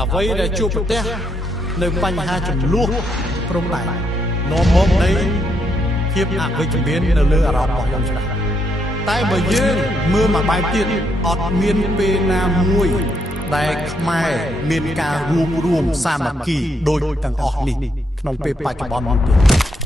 អ្វីដែលជួបប្រទះនៅបញ្ហាចំនួនព្រំដែននាំមកនៃភាពអវិជ្ជមាននៅលើអារម្មណ៍របស់ខ្ញុំច្បាស់តែបើយើងមើលមកបែបទៀតអត់មានពេលណាមួយដែលខ្មែរមានការរួមសាមគ្គីដូចទាំងអស់នេះក្នុងពេលបច្ចុប្បន្ននេះទេ